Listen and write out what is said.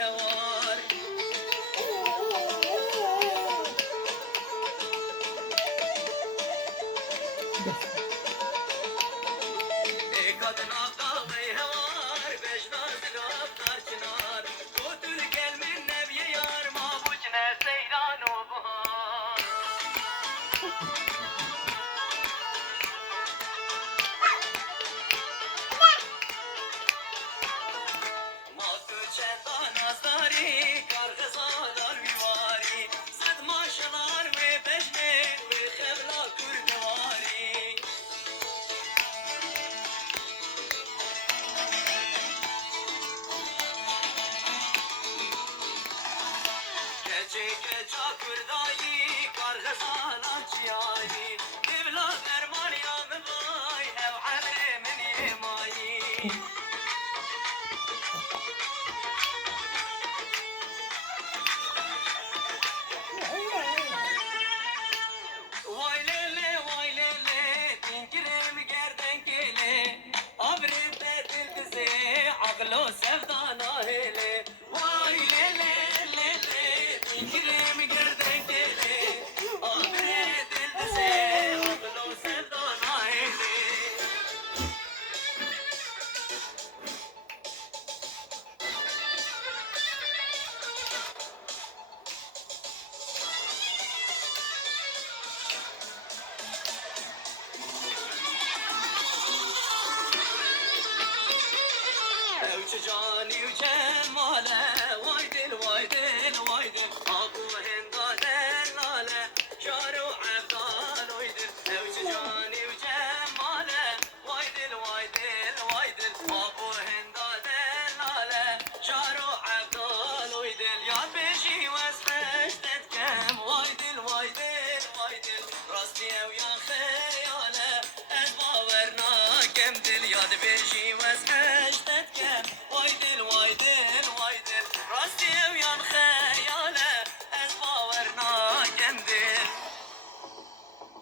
هوار kadına kavgayı hevar Beşnaz laflar çınar Kutul gel min nebiye yar Mabuçne seyran o bahar Matü çendan azari Kargızalar vivari Zed maşalar ve beşne Ve xevla kurdevari Keçe çakırdayı Kargızalar çiyayı Devla derman ya mevay Ev alemin yemayı Vay lele, dinkirim gerdenkele Abrinde dilbize, aklo sevdana hele Vay lele, dinkirim gerdenkele Abrinde dilbize, aklo sevdana hele Evci cani cemale Vay dil vay dil vay dil Abu hendaden lale Şaru abdal oydir Evci cani cemale Vay dil vay dil vay dil Abu hendaden lale Şaru abdal oydir Ya beşi vesheştet kem Vay dil vay dil vay dil Rasti ev ya kheyale Ez baver nakem dil Yad beşi